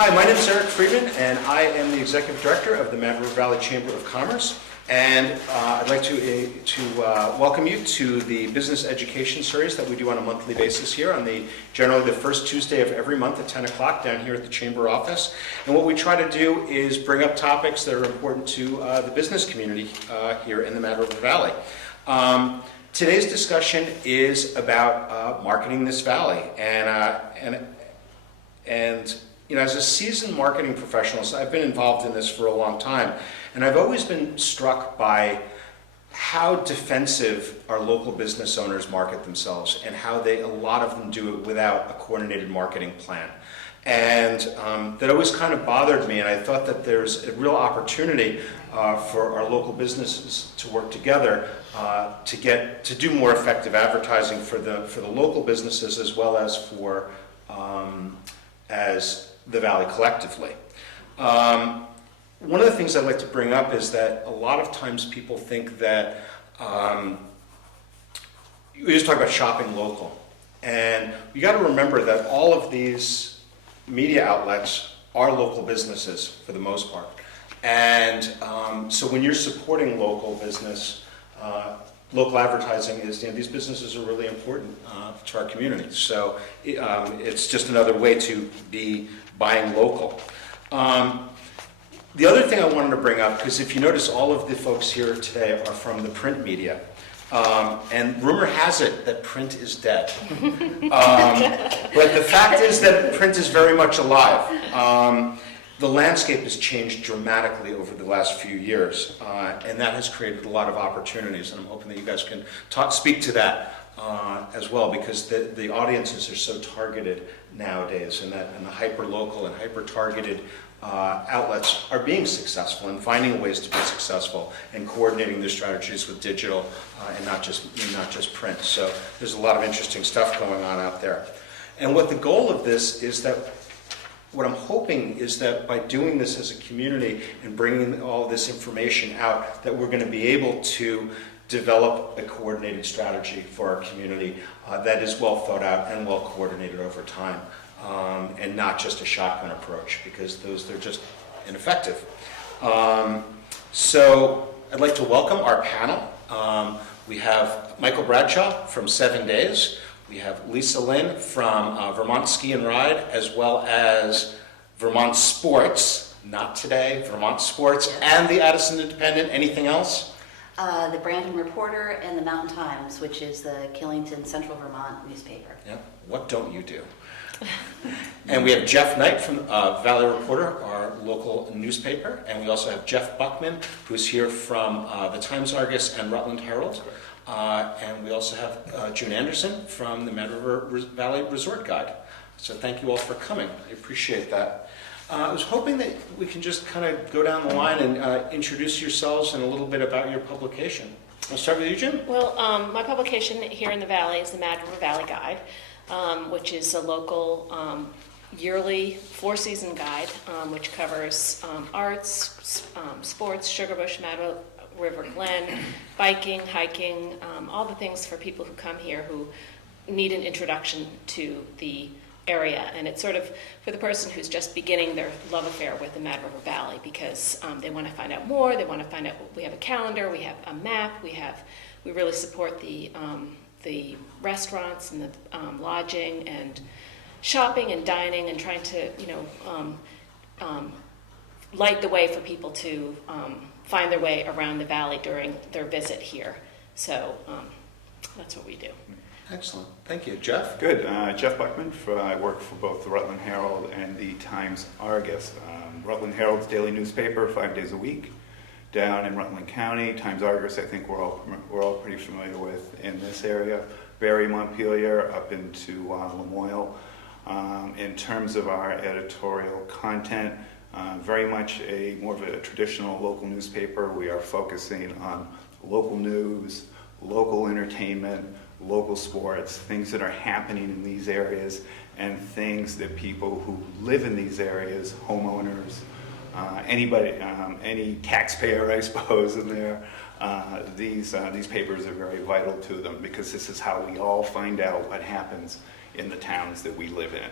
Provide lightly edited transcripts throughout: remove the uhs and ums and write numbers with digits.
Hi, my name is Eric Friedman, and I am the Executive Director of the Mad River Valley Chamber of Commerce. And I'd like to welcome you to the business education series that we do on a monthly basis here on generally the first Tuesday of every month at 10 o'clock down here at the Chamber office. And what we try to do is bring up topics that are important to the business community here in the Mad River Valley. Today's discussion is about marketing this valley, and you know, as a seasoned marketing professional, so I've been involved in this for a long time, and I've always been struck by how defensive our local business owners market themselves, and how a lot of them do it without a coordinated marketing plan. And that always kind of bothered me, and I thought that there's a real opportunity for our local businesses to work together to do more effective advertising for the local businesses as well as for as the Valley collectively. One of the things I'd like to bring up is that a lot of times people think that we just talk about shopping local, and you got to remember that all of these media outlets are local businesses for the most part. And so when you're supporting local business, local advertising is, these businesses are really important to our community. So it's just another way to be buying local. The other thing I wanted to bring up, because if you notice, all of the folks here today are from the print media. And rumor has it that print is dead. But the fact is that print is very much alive. The landscape has changed dramatically over the last few years, and that has created a lot of opportunities, and I'm hoping that you guys can speak to that as well, because the audiences are so targeted nowadays, and the hyper-local and hyper-targeted outlets are being successful and finding ways to be successful and coordinating their strategies with digital and not just print. So there's a lot of interesting stuff going on out there. And what the goal of this is what I'm hoping is that by doing this as a community and bringing all this information out, that we're going to be able to develop a coordinated strategy for our community that is well thought out and well coordinated over time, and not just a shotgun approach, because they're just ineffective. So I'd like to welcome our panel. We have Michael Bradshaw from 7 Days. We have Lynn from Vermont Ski and Ride, as well as Vermont Sports, not today, Vermont Sports, and the Addison Independent. Anything else? The Brandon Reporter and the Mountain Times, which is the Killington Central Vermont newspaper. Yeah. What don't you do? And we have Jeff Knight from Valley Reporter, our local newspaper, and we also have Jeff Buckman, who's here from the Times-Argus and Rutland Herald. And we also have June Anderson from the Mad River Valley Resort Guide. So thank you all for coming. I appreciate that. I was hoping that we can just kind of go down the line and introduce yourselves and a little bit about your publication. I'll start with you, Jim. Well, my publication here in the Valley is the Mad River Valley Guide, which is a local yearly 4-season guide, which covers arts, sports, Sugarbush, Mad River Glen, biking, hiking, all the things for people who come here who need an introduction to the area. And it's sort of for the person who's just beginning their love affair with the Mad River Valley, because they want to find out more. They want to find out. We have a calendar, we have a map, we really support the restaurants and the lodging and shopping and dining, and trying to light the way for people to find their way around the valley during their visit here. So that's what we do. Excellent. Thank you. Jeff? Good. Jeff Buckman. I work for both the Rutland Herald and the Times-Argus. Rutland Herald's daily newspaper, 5 days a week, down in Rutland County. Times-Argus, I think we're all pretty familiar with in this area. Barre, Montpelier, up into Lamoille. In terms of our editorial content, very much more of a traditional local newspaper. We are focusing on local news, local entertainment, local sports, things that are happening in these areas, and things that people who live in these areas, homeowners, anybody, any taxpayer, I suppose, in there, these papers are very vital to them, because this is how we all find out what happens in the towns that we live in.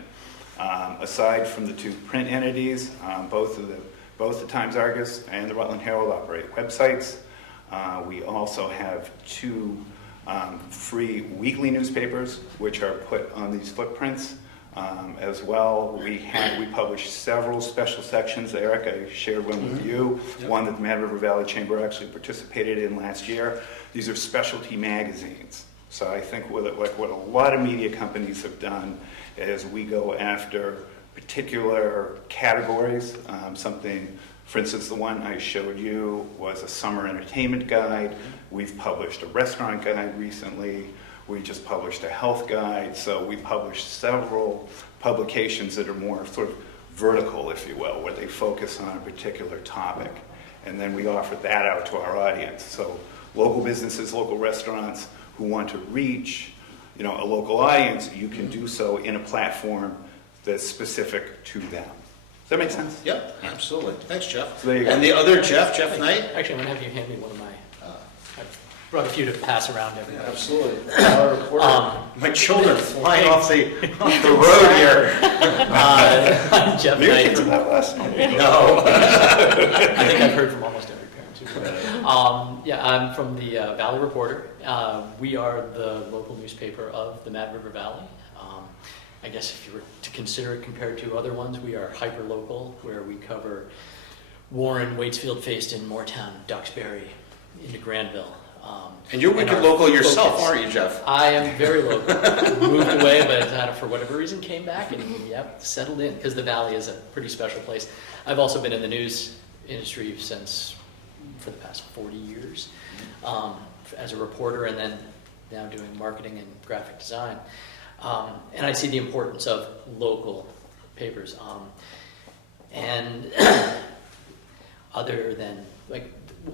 Aside from the two print entities, both the Times-Argus and the Rutland Herald operate websites. We also have two free weekly newspapers, which are put on these footprints. As well, we published several special sections. Eric, I shared one with you, one that the Mad River Valley Chamber actually participated in last year. These are specialty magazines. So I think what a lot of media companies have done is we go after particular categories. For instance, the one I showed you was a summer entertainment guide. We've published a restaurant guide recently. We just published a health guide. So we published several publications that are more sort of vertical, if you will, where they focus on a particular topic. And then we offer that out to our audience. So local businesses, local restaurants who want to reach, a local audience, you can do so in a platform that's specific to them. Does that make sense? Yep, absolutely. Thanks, Jeff. So there you go. And the other Jeff Knight? Actually, I'm going to have you hand me one of my, I brought a few to pass around everybody. Absolutely. Our reporter. My children flying off the road here. I'm Jeff Maybe Knight kids from, in that last name. No. I think I've heard from almost every parent too. Yeah, I'm from the Valley Reporter. We are the local newspaper of the Mad River Valley. I guess if you were to consider it compared to other ones, we are hyper-local, where we cover Warren, Waitsfield, Fayston, Moortown, Duxbury, into Granville. And you're wicked our local yourself, focus- aren't you, Jeff? I am very local. Moved away, but for whatever reason came back and settled in, because the Valley is a pretty special place. I've also been in the news industry for the past 40 years as a reporter, and then now doing marketing and graphic design. And I see the importance of local papers. And other than,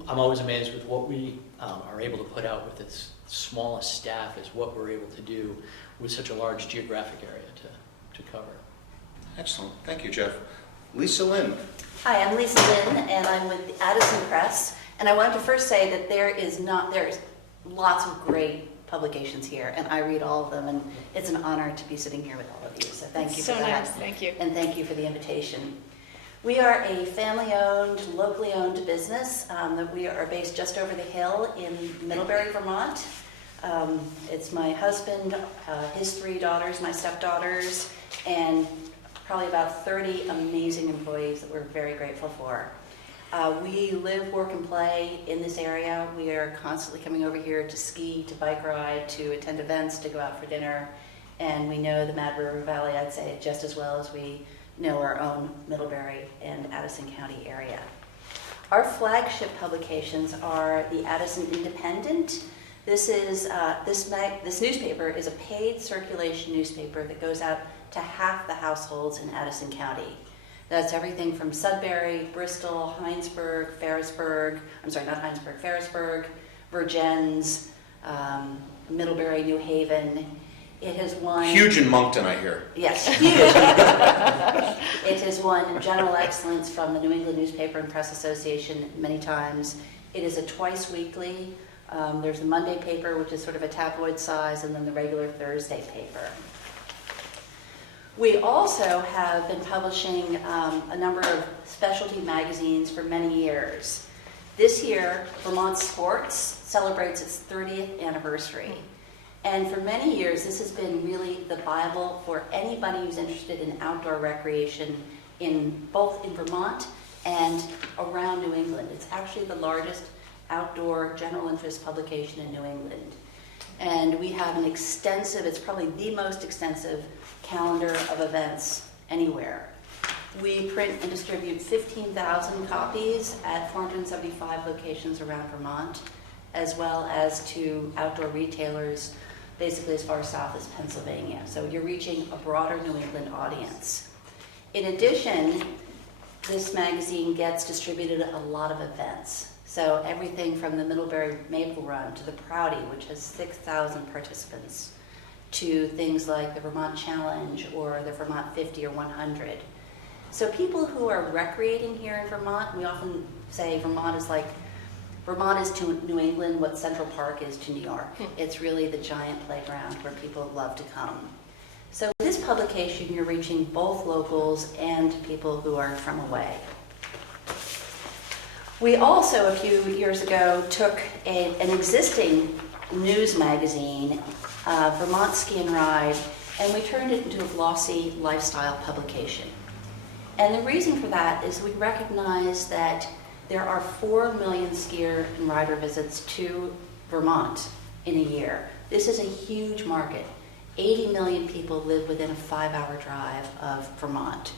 I'm always amazed with what we are able to put out with its smallest staff, is what we're able to do with such a large geographic area to cover. Excellent. Thank you, Jeff. Lisa Lynn. Hi, I'm Lisa Lynn, and I'm with the Addison Press. And I wanted to first say that there's lots of great publications here, and I read all of them, and it's an honor to be sitting here with all of you. So thank you for that. Nice. Thank you. And thank you for the invitation. We are a family-owned, locally owned business that we are based just over the hill in Middlebury, Vermont. It's my husband, his 3 daughters, my stepdaughters, and probably about 30 amazing employees that we're very grateful for. We live, work, and play in this area. We are constantly coming over here to ski, to bike ride, to attend events, to go out for dinner. And we know the Mad River Valley, I'd say, just as well as we know our own Middlebury and Addison County area. Our flagship publications are the Addison Independent. This newspaper is a paid circulation newspaper that goes out to half the households in Addison County. That's everything from Sudbury, Bristol, Ferrisburg, Virgins, Middlebury, New Haven. It has won... Huge in Moncton, I hear. Yes, huge. It has won General Excellence from the New England Newspaper and Press Association many times. It is a twice weekly. There's the Monday paper, which is sort of a tabloid size, and then the regular Thursday paper. We also have been publishing a number of specialty magazines for many years. This year, Vermont Sports celebrates its 30th anniversary. And for many years, this has been really the Bible for anybody who's interested in outdoor recreation both in Vermont and around New England. It's actually the largest outdoor general interest publication in New England. And we have it's probably the most extensive calendar of events anywhere. We print and distribute 15,000 copies at 475 locations around Vermont, as well as to outdoor retailers, basically as far south as Pennsylvania. So you're reaching a broader New England audience. In addition, this magazine gets distributed at a lot of events. So everything from the Middlebury Maple Run to the Prouty, which has 6,000 participants, to things like the Vermont Challenge or the Vermont 50 or 100. So people who are recreating here in Vermont, we often say Vermont is to New England what Central Park is to New York. It's really the giant playground where people love to come. So with this publication, you're reaching both locals and people who are from away. We also, a few years ago, took an existing news magazine, Vermont Ski and Ride, and we turned it into a glossy lifestyle publication. And the reason for that is we recognize that there are 4 million skier and rider visits to Vermont in a year. This is a huge market. 80 million people live within a 5-hour drive of Vermont.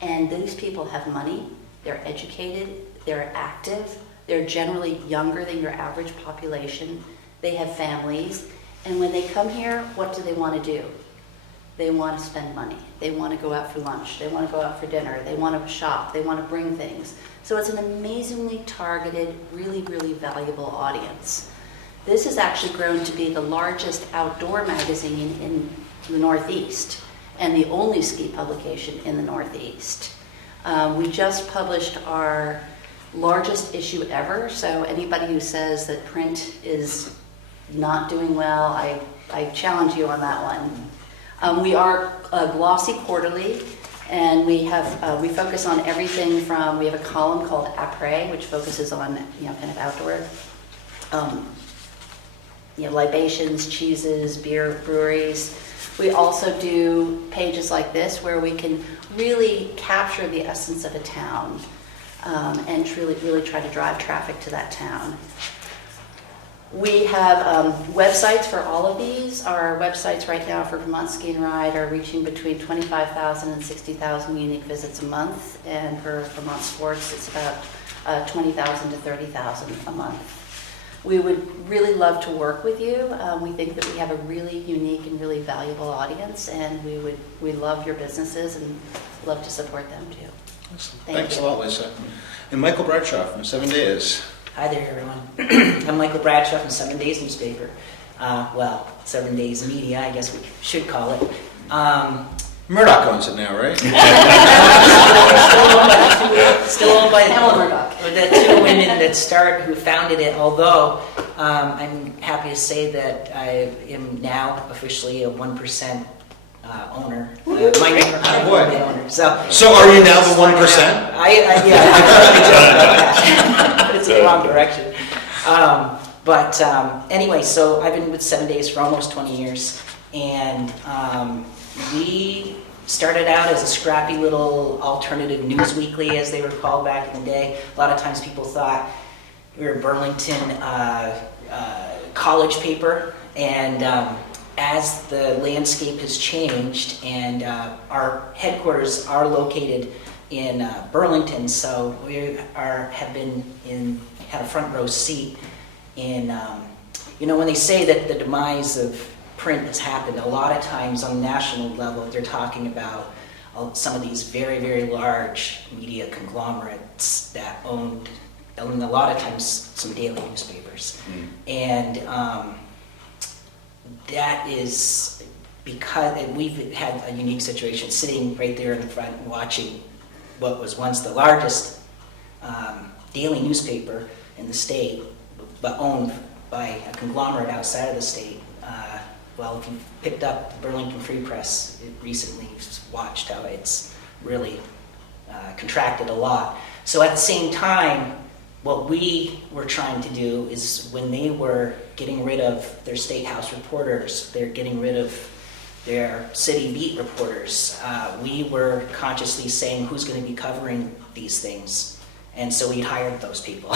And these people have money, they're educated, they're active, they're generally younger than your average population, they have families, and when they come here, what do they want to do? They want to spend money. They want to go out for lunch. They want to go out for dinner. They want to shop. They want to bring things. So it's an amazingly targeted, really, really valuable audience. This has actually grown to be the largest outdoor magazine in the Northeast and the only ski publication in the Northeast. We just published our largest issue ever, so anybody who says that print is not doing well, I challenge you on that one. We are glossy quarterly, and we focus on everything from, we have a column called Après, which focuses on, kind of outdoor, libations, cheeses, beer, breweries. We also do pages like this where we can really capture the essence of a town and really try to drive traffic to that town. We have websites for all of these. Our websites right now for Vermont Ski and Ride are reaching between 25,000 and 60,000 unique visits a month, and for Vermont Sports it's about 20,000 to 30,000 a month. We would really love to work with you. We think that we have a really unique and really valuable audience, and we love your businesses and love to support them too. Excellent. Thank Thanks you. a lot, Lisa. And Michael Bradshaw from 7 Days. Hi there, everyone. I'm Michael Bradshaw from 7 Days newspaper. 7 Days Media, I guess we should call it. Murdoch owns it now, right? Still owned by Helen Murdoch. the two women who founded it, although I'm happy to say that I am now officially a 1% owner. Minority owner. So are you now the 1%? But it's in the wrong direction. Anyway, so I've been with 7 Days for almost 20 years, and we started out as a scrappy little alternative news weekly, as they were called back in the day. A lot of times people thought we were a Burlington college paper, and as the landscape has changed, and our headquarters are located in Burlington, so we had a front row seat in, when they say that the demise of print has happened, a lot of times on a national level, they're talking about some of these very, very large media conglomerates that owned a lot of times some daily newspapers. And that is because we've had a unique situation sitting right there in the front watching what was once the largest daily newspaper in the state, but owned by a conglomerate outside of the state. If you picked up the Burlington Free Press recently, you've watched how it's really contracted a lot. So at the same time, what we were trying to do is when they were getting rid of their State House reporters, they're getting rid of their city beat reporters, we were consciously saying who's going to be covering these things. And so we hired those people.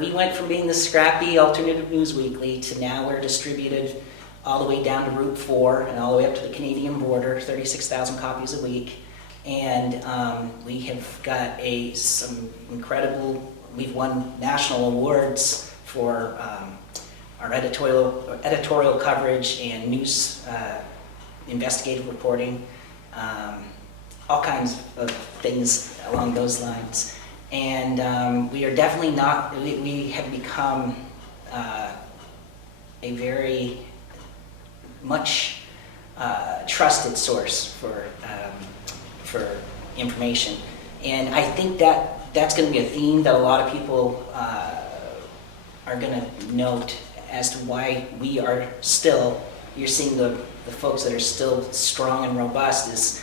We went from being the scrappy alternative news weekly to now we're distributed all the way down to Route 4 and all the way up to the Canadian border, 36,000 copies a week. And we have got we've won national awards for our editorial coverage and news investigative reporting, all kinds of things along those lines. And we are definitely we have become a very much trusted source for information. And I think that's going to be a theme that a lot of people are going to note as to why we are still, you're seeing the folks that are still strong and robust is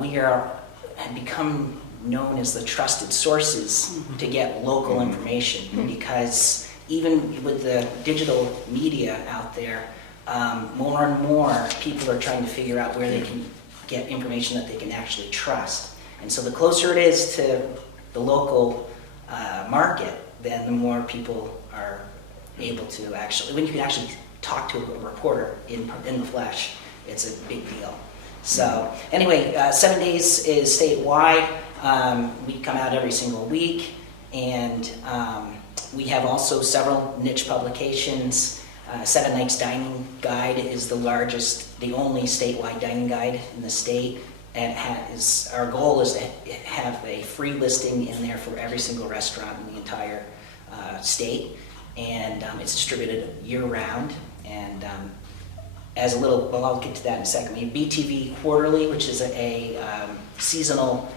we have become known as the trusted sources to get local information, because even with the digital media out there, more and more people are trying to figure out where they can get information that they can actually trust. And so the closer it is to the local market, then the more people are able to actually, when you can actually talk to a reporter in the flesh, it's a big deal. So anyway, 7 days is statewide. We come out every single week, and we have also several niche publications. 7 Nights Dining Guide is the only statewide dining guide in the state, and our goal is to have a free listing in there for every single restaurant in the entire state, and it's distributed year-round. And as a little, well, I'll get to that in a second. We have BTV Quarterly, which is a seasonal,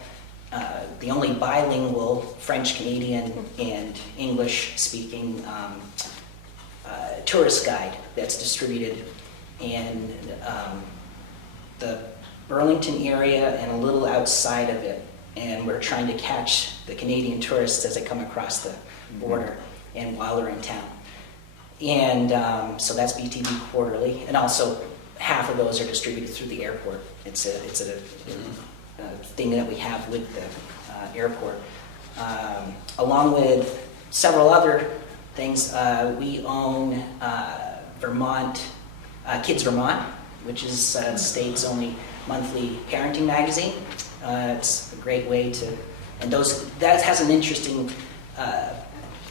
the only bilingual French, Canadian, and English-speaking tourist guide that's distributed in the Burlington area and a little outside of it. And we're trying to catch the Canadian tourists as they come across the border and while they're in town. And so that's BTV Quarterly, and also half of those are distributed through the airport. It's a thing that we have with the airport. Along with several other things, we own Vermont, Kids Vermont, which is the state's only monthly parenting magazine. It's a great way to, and that has an interesting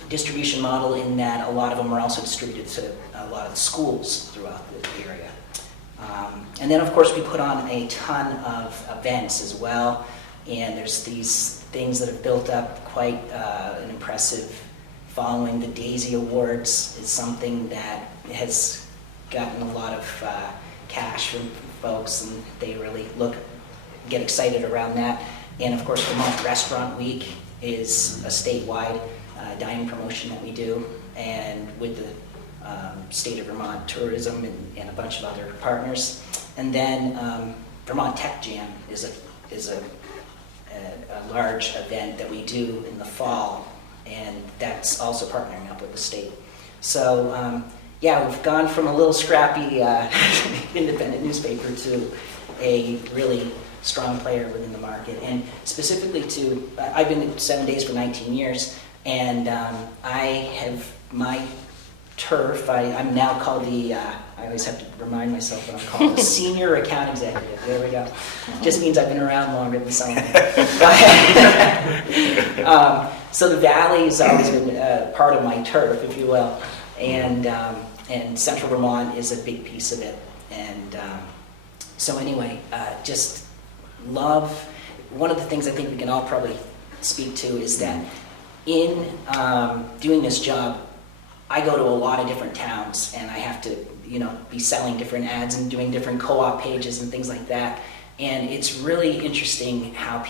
distribution model in that a lot of them are also distributed to a lot of schools throughout the area. And then of course we put on a ton of events as well, and there's these things that have built up quite an impressive following. The Daisy Awards is something that has gotten a lot of cash from folks, and they really get excited around that. And of course Vermont Restaurant Week is a statewide dining promotion that we do, and with the state of Vermont Tourism and a bunch of other partners. And then Vermont Tech Jam is a large event that we do in the fall, and that's also partnering up with the state. So yeah, we've gone from a little scrappy independent newspaper to a really strong player within the market. And specifically I've been at 7 Days for 19 years, and I have my turf. I'm now called I always have to remind myself what I'm called, a senior account executive. There we go. Just means I've been around longer than someone. So the Valley's always been part of my turf, if you will, and Central Vermont is a big piece of it. And so anyway, just love. One of the things I think we can all probably speak to is that in doing this job, I go to a lot of different towns, and I have to, be selling different ads and doing different co-op pages and things like that. And it's really interesting how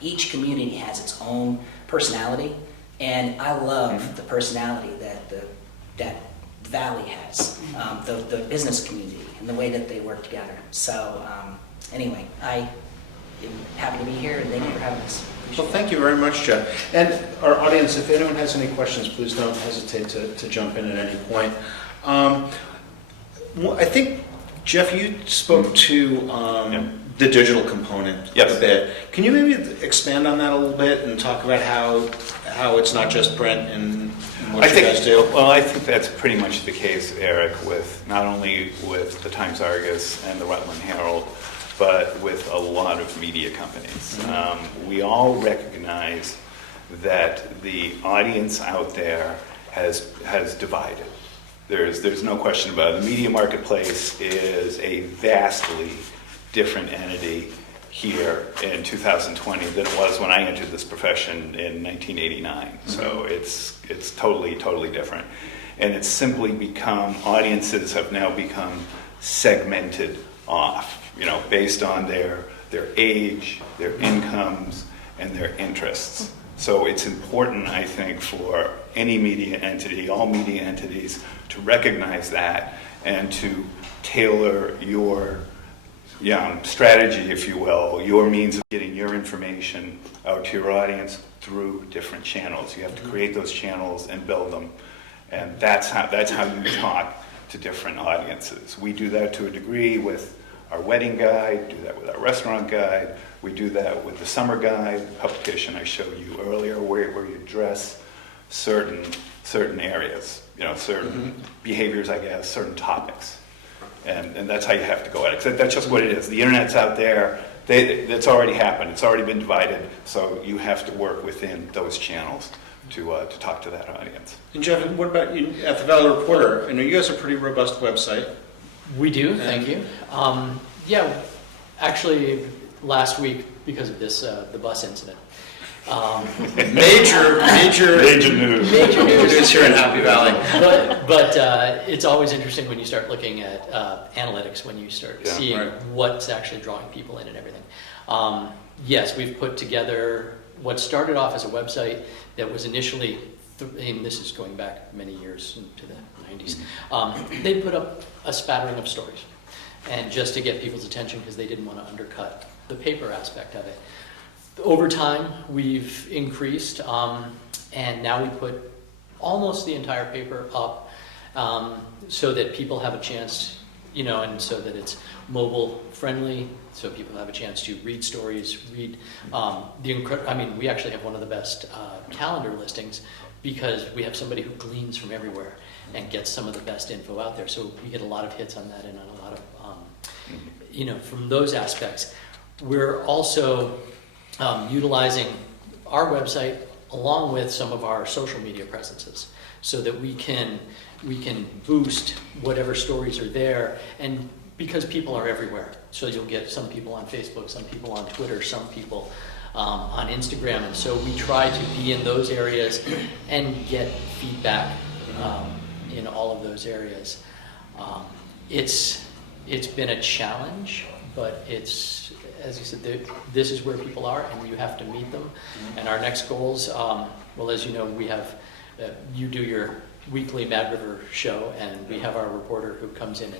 each community has its own personality, and I love the personality that Valley has, the business community and the way that they work together. So anyway, I am happy to be here, and thank you for having us. Well, thank you very much, Jeff. And our audience, if anyone has any questions, please don't hesitate to jump in at any point. I think, Jeff, you spoke to the digital component a bit. Can you maybe expand on that a little bit and talk about how it's not just print and what you guys do? Well, I think that's pretty much the case, Eric, with not only with the Times-Argus and the Rutland Herald, but with a lot of media companies. We all recognize that the audience out there has divided. There's no question about it. The media marketplace is a vastly different entity here in 2020 than it was when I entered this profession in 1989. So it's totally different. And it's simply audiences have now become segmented off, based on their age, their incomes, and their interests. So it's important, I think, for any media entity, all media entities, to recognize that and to tailor your strategy, if you will, your means of getting your information out to your audience through different channels. You have to create those channels and build them. And that's how you talk to different audiences. We do that to a degree with our wedding guide, do that with our restaurant guide, we do that with the summer guide, publication I showed you earlier, where you address certain areas, certain behaviors, I guess, certain topics. And that's how you have to go at it, because that's just what it is. The internet's out there, that's already happened, it's already been divided, so you have to work within those channels to talk to that audience. And Jeff, what about you at the Valley Reporter? I know you guys have a pretty robust website. We do, thank you. Yeah, actually, last week, because of this, the bus incident. Major news. Major news here in Happy Valley. But it's always interesting when you start looking at analytics, when you start seeing what's actually drawing people in and everything. Yes, we've put together what started off as a website that was initially, and this is going back many years into the 90s, they put up a spattering of stories, and just to get people's attention because they didn't want to undercut the paper aspect of it. Over time, we've increased, and now we put almost the entire paper up so that people have a chance, and so that it's mobile friendly, so people have a chance to read stories, read we actually have one of the best calendar listings because we have somebody who gleans from everywhere and gets some of the best info out there. So we get a lot of hits on that and on a lot of, from those aspects. We're also utilizing our website along with some of our social media presences so that we can boost whatever stories are there, and because people are everywhere. So you'll get some people on Facebook, some people on Twitter, some people on Instagram, and so we try to be in those areas and get feedback in all of those areas. It's been a challenge, but it's, as you said, this is where people are, and you have to meet them. And our next goals, well, as you know, we have, you do your weekly Mad River show, and we have our reporter who comes in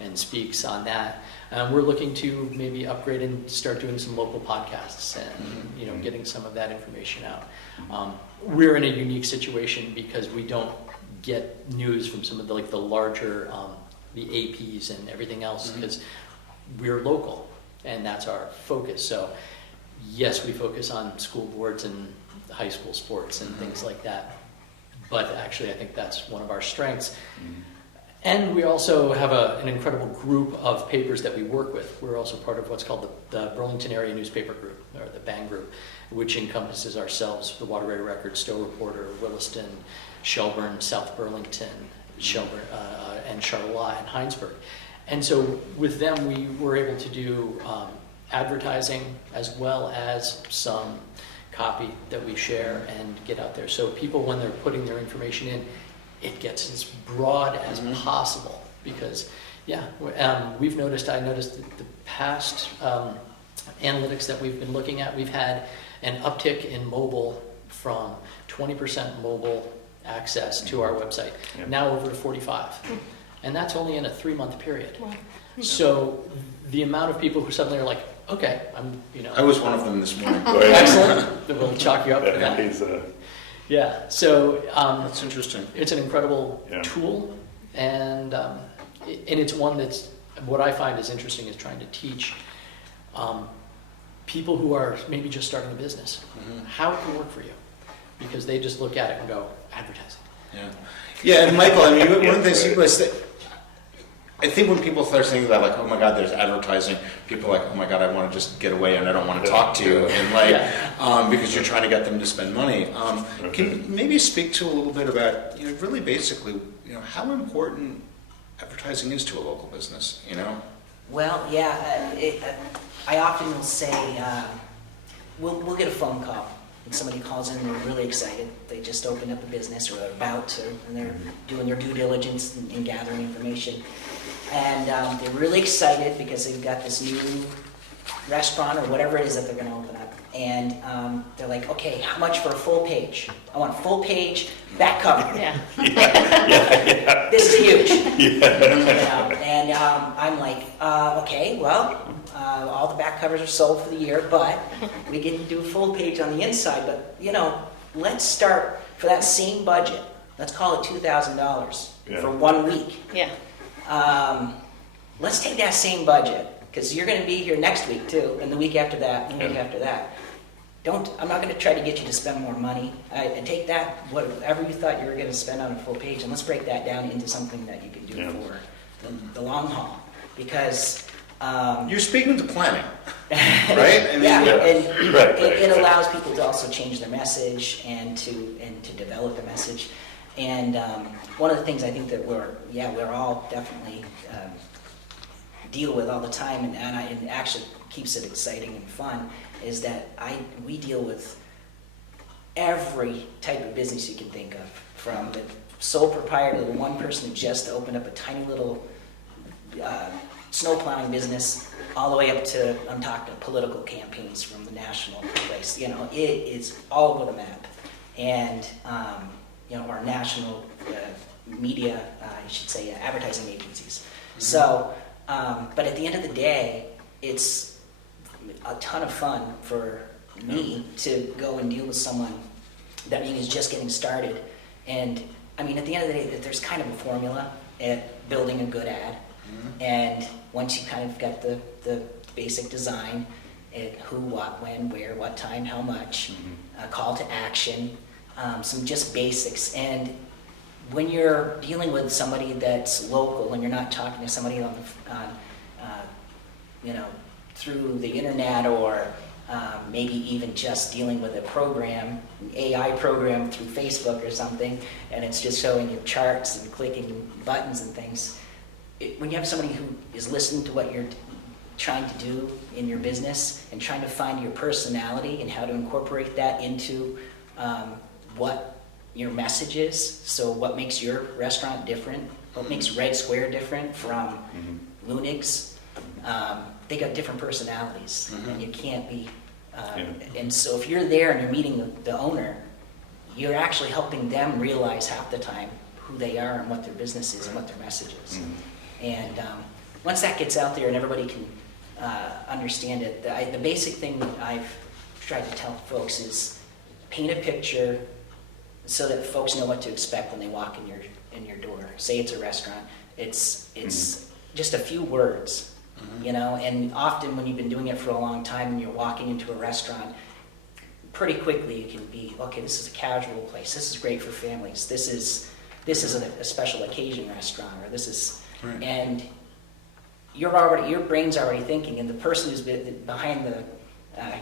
and speaks on that. We're looking to maybe upgrade and start doing some local podcasts and getting some of that information out. We're in a unique situation because we don't get news from some of the larger, the APs and everything else, because we're local and that's our focus. So yes, we focus on school boards and high school sports and things like that. But actually, I think that's one of our strengths. And we also have an incredible group of papers that we work with. We're also part of what's called the Burlington Area Newspaper Group, or the BANG Group, which encompasses ourselves, the Waterbury Record, Stowe Reporter, Williston, Shelburne, South Burlington, Shelburne, and Charlotte and Heinsberg. And so with them, we were able to do advertising as well as some copy that we share and get out there. So people, when they're putting their information in, it gets as broad as possible, because we've noticed, I noticed that the past analytics that we've been looking at, we've had an uptick in mobile from 20% mobile access to our website, now over to 45. And that's only in a 3-month period. Wow. So the amount of people who suddenly are like, okay, I was one of them this morning. excellent, we'll chalk you up for that. He's, Yeah, so That's interesting. it's an incredible tool, and it's one that's, what I find is interesting is trying to teach people who are maybe just starting a business how it can work for you, because they just look at it and go, advertising. Yeah, and Michael, I mean, one of the things that I think when people start saying that, like, oh my God, there's advertising, people are like, oh my God, I want to just get away and I don't want to talk to you, and because you're trying to get them to spend money. Can you maybe speak to a little bit about, really basically, how important advertising is to a local business, Well, I often will say, we'll get a phone call. And somebody calls in and they're really excited. They just opened up a business, or they're about to, and they're doing their due diligence and gathering information. And they're really excited because they've got this new restaurant or whatever it is that they're gonna open up. And they're like, okay, how much for a full page? I want a full page back cover. Yeah. This is huge. You know, and I'm like, okay, well, all the back covers are sold for the year, but we can do a full page on the inside. But, you know, let's start for that same budget. Let's call it $2,000 for 1 week. Yeah. Let's take that same budget, because you're going to be here next week too, and the week after that, and the week after that. I'm not going to try to get you to spend more money. I take that, whatever you thought you were going to spend on a full page, and let's break that down into something that you can do for the long haul. Because You're speaking to planning, right? I mean, it allows people to also change their message and to develop the message. And one of the things I think that we're all definitely deal with all the time, and it actually keeps it exciting and fun, is that we deal with every type of business you can think of, from the sole proprietor, the one person who just opened up a tiny little snow plowing business, all the way up to, I'm talking political campaigns from the national place. You know, it is all over the map. And, you know, our national media, I should say, advertising agencies. Mm-hmm. So, but at the end of the day, it's a ton of fun for me to go and deal with someone that is just getting started. And, I mean, at the end of the day, there's kind of a formula at building a good ad. Mm-hmm. And once you kind of got the basic design, who, what, when, where, what time, how much, call to action, some just basics. And when you're dealing with somebody that's local, when you're not talking to somebody on you know, through the internet, or maybe even just dealing with a program, an AI program through Facebook or something, and it's just showing you charts and clicking buttons and things. When you have somebody who is listening to what you're trying to do in your business and trying to find your personality and how to incorporate that into what your message is, so what makes your restaurant different, what makes Red Square different from Lunig's, they got different personalities, and you can't be, and so if you're there and you're meeting the owner, you're actually helping them realize half the time who they are and what their business is and what their message is. And once that gets out there and everybody can understand it, the basic thing that I've tried to tell folks is paint a picture so that folks know what to expect when they walk in your door. Say it's a restaurant. It's just a few words, you know. And often when you've been doing it for a long time and you're walking into a restaurant, pretty quickly you can be, okay, this is a casual place. This is great for families. This is a special occasion restaurant, or this is. Right. And your brain's already thinking, and the person who's behind the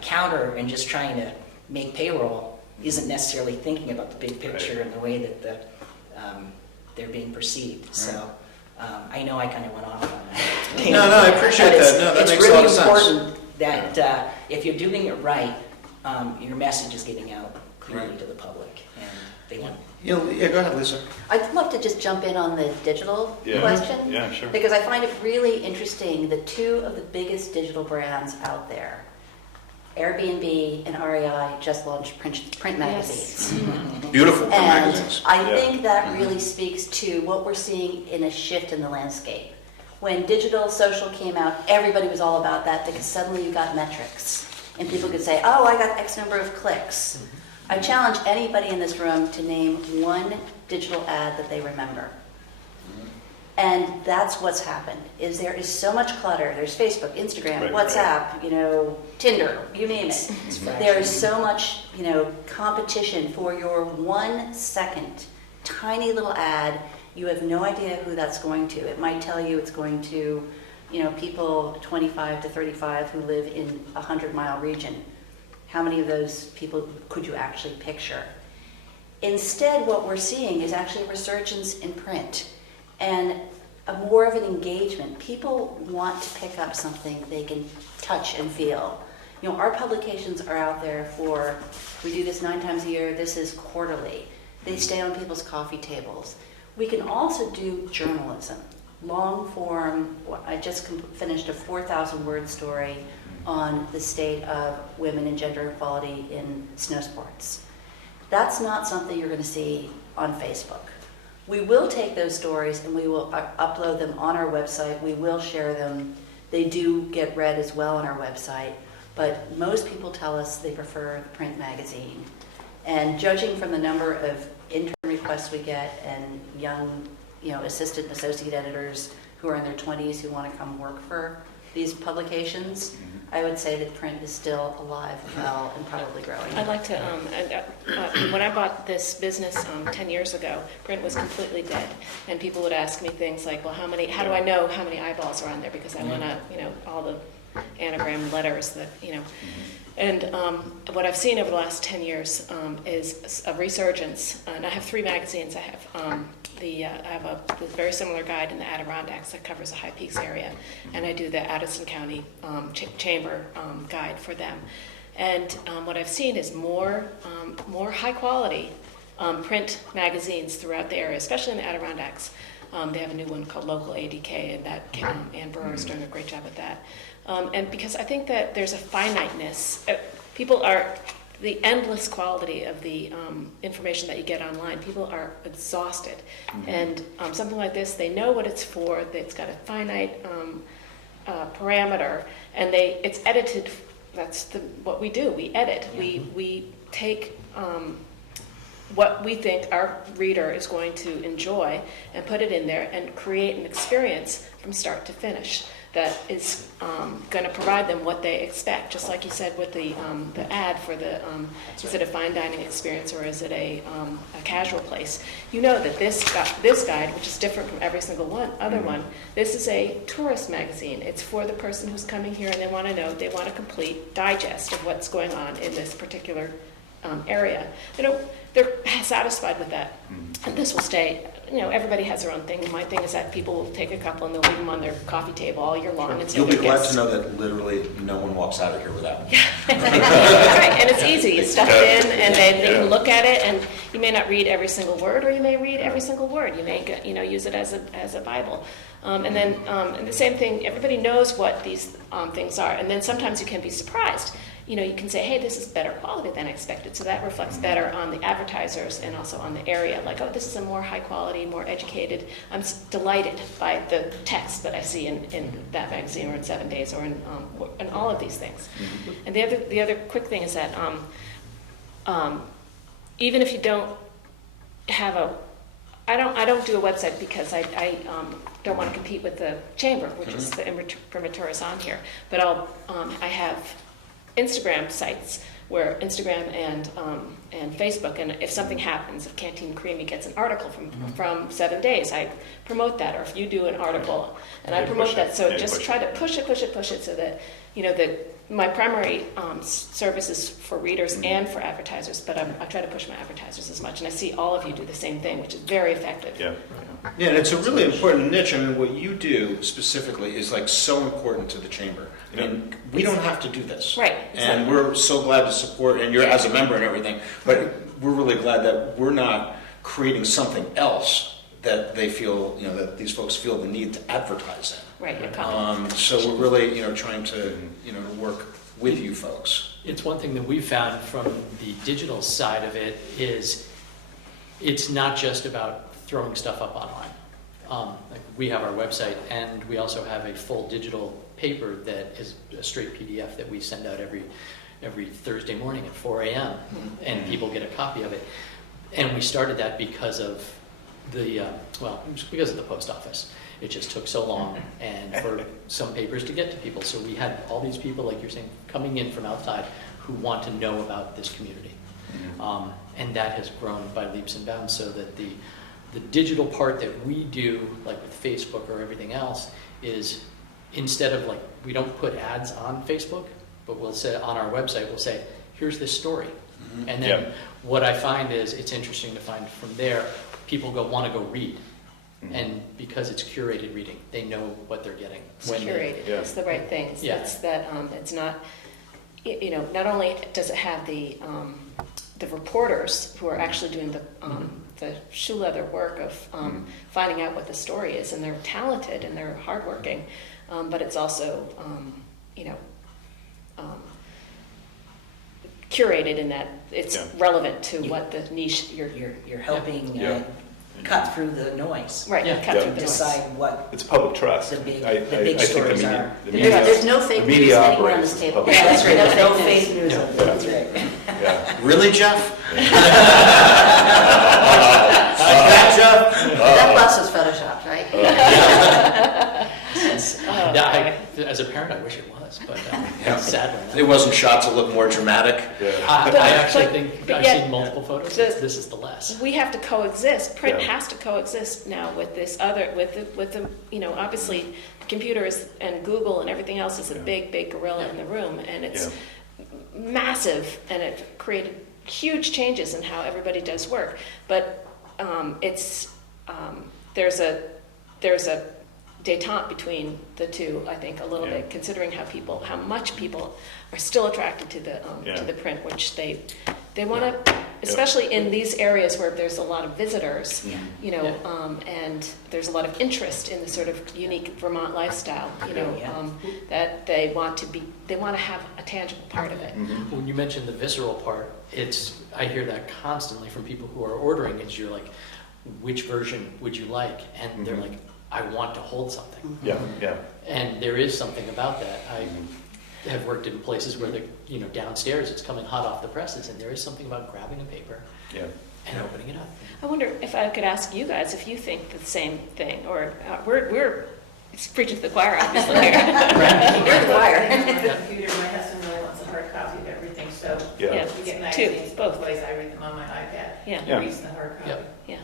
counter and just trying to make payroll isn't necessarily thinking about the big picture and the way that they're being perceived. Right. So I know I kind of went off on that. No, I appreciate that. No, that makes a lot of sense. It's really important that if you're doing it right, your message is getting out clearly to the public, and they want. Go ahead, Lisa. I'd love to just jump in on the digital question. Yeah, sure. Because I find it really interesting, the two of the biggest digital brands out there, Airbnb and REI, just launched print magazines. Yes. Beautiful print And magazines. I think that really speaks to what we're seeing in a shift in the landscape. When digital social came out, everybody was all about that, because suddenly you got metrics. And people could say, oh, I got X number of clicks. I challenge anybody in this room to name one digital ad that they remember. And that's what's happened, is there is so much clutter. There's Facebook, Instagram, WhatsApp, Tinder, you name it. There is so much, competition for your 1 second, tiny little ad. You have no idea who that's going to. It might tell you it's going to, people 25 to 35 who live in a 100-mile region. How many of those people could you actually picture? Instead, what we're seeing is actually a resurgence in print and more of an engagement. People want to pick up something they can touch and feel. Our publications are out there we do this 9 times a year, this is quarterly. They stay on people's coffee tables. We can also do journalism, long form. I just finished a 4,000-word story on the state of women and gender equality in snow sports. That's not something you're going to see on Facebook. We will take those stories and we will upload them on our website. We will share them. They do get read as well on our website, but most people tell us they prefer the print magazine. And judging from the number of intern requests we get and young, assistant and associate editors who are in their 20s who want to come work for these publications, I would say that print is still alive, well, and probably growing. I'd like to, when I bought this business 10 years ago, print was completely dead. And people would ask me things like, well, how do I know how many eyeballs are on there? Because I want to, all the anagram letters that, And what I've seen over the last 10 years is a resurgence. And I have 3 magazines. I have I have a very similar guide in the Adirondacks that covers the High Peaks area, and I do the Addison County Chamber guide for them. And what I've seen is more high quality print magazines throughout the area, especially in the Adirondacks. They have a new one called Local ADK, and that Ann Burr is doing a great job with that. And because I think that there's a finiteness, the endless quality of the information that you get online, people are exhausted. And something like this, they know what it's for, it's got a finite parameter, and it's edited. That's what we do, we edit. We take what we think our reader is going to enjoy and put it in there and create an experience from start to finish that is going to provide them what they expect. Just like you said with the ad for the, is it a fine dining experience or is it a casual place? You know that this guide, which is different from every single other one, this is a tourist magazine. It's for the person who's coming here and they want to know, they want a complete digest of what's going on in this particular area. They're satisfied with that. And this will stay. Everybody has their own thing. My thing is that people will take a couple and they'll leave them on their coffee table all year long. And You'll be glad to know that literally no one walks out of here without it. Right, and it's easy. It's stuffed in, and they can look at it, and you may not read every single word, or you may read every single word. You may use it as a Bible. And then and the same thing. Everybody knows what these things are, and then sometimes you can be surprised. You can say, hey, this is better quality than expected. So that reflects better on the advertisers and also on the area. Like, oh, this is a more high quality, more educated. I'm delighted by the text that I see in that magazine or in 7 Days or in all of these things. And the other quick thing is that even if you don't have I don't do a website because I don't want to compete with the chamber, which is the imprimatur is on here. But I have Instagram sites where Instagram and Facebook, and if something happens, if Canteen Creamy gets an article from 7 Days, I promote that, or if you do an article and I promote that. So just try to push it so that my primary service is for readers and for advertisers, but I try to push my advertisers as much, and I see all of you do the same thing, which is very effective. Yeah, and it's a really important niche. I mean, what you do specifically is so important to the chamber. I mean, we don't have to do this. Right. And we're so glad to support, and you're as a member and everything, but we're really glad that we're not creating something else that they feel, that these folks feel the need to advertise in. Right. So we're really, trying to, work with you folks. It's one thing that we've found from the digital side of it is it's not just about throwing stuff up online. We have our website, and we also have a full digital paper that is a straight PDF that we send out every Thursday morning at 4 a.m. and people get a copy of it. And we started that because of because of the post office. It just took so long and for some papers to get to people. So we had all these people, like you're saying, coming in from outside who want to know about this community. And that has grown by leaps and bounds, so that the digital part that we do, like with Facebook or everything else, is instead of we don't put ads on Facebook, but we'll say on our website, we'll say, here's this story. And then what I find is it's interesting to find from there, people want to go read. And because it's curated reading, they know what they're getting. It's curated. It's the right thing. It's that it's not, not only does it have the reporters who are actually doing the shoe leather work of finding out what the story is, and they're talented and they're hardworking, but it's also, curated in that it's Yeah. relevant to Yeah. what the niche You're helping Yeah. cut through the noise. right, Yeah. cut Yeah. through the noise. Decide what, It's public trust. The big- I the big think stories media- are- the There's, media- there's no the fake news media anywhere on operates this as table. public yeah, that's right, No there's no fake fake news. news. Yeah. That's right. Yeah. Really, Jeff? That bus is photoshopped, right? Yeah, as a parent, I wish it was, but sadly. It wasn't shot to look more dramatic. Yeah. I actually But- think but I've yet- seen multiple photos. the- This is the less. We have to coexist. Print Yeah. has to coexist now with this other, with the, obviously, computers and Google and everything else is a Yeah. big gorilla in the room, and it's Yeah. massive, and it created huge changes in how everybody does work. But there's a detente between the two, I think, a little Yeah. bit, considering how much people are still attracted to Yeah. the print, which they want to, especially in these areas where there's a lot of visitors, Yeah. and there's a lot of interest in the sort of unique Vermont lifestyle, Yeah. that they want to have a tangible part of it. Mhm. When you mentioned the visceral part, I hear that constantly from people who are ordering. Is you're like, which version would you like? And they're Mhm. like, I want to hold something. Yeah, yeah. And there is something about that. I have worked in places where downstairs it's coming hot off the presses, and there is something about grabbing a paper Yeah. and opening it up. I wonder if I could ask you guys if you think the same thing, or we're preaching to the choir, obviously. You're the choir. On the computer, my husband really wants a hard copy of everything, so Yeah. Yeah. we get Two, magazines both. both ways. I read them on my iPad. Yeah. Yeah. He reads the hard copy. Yeah.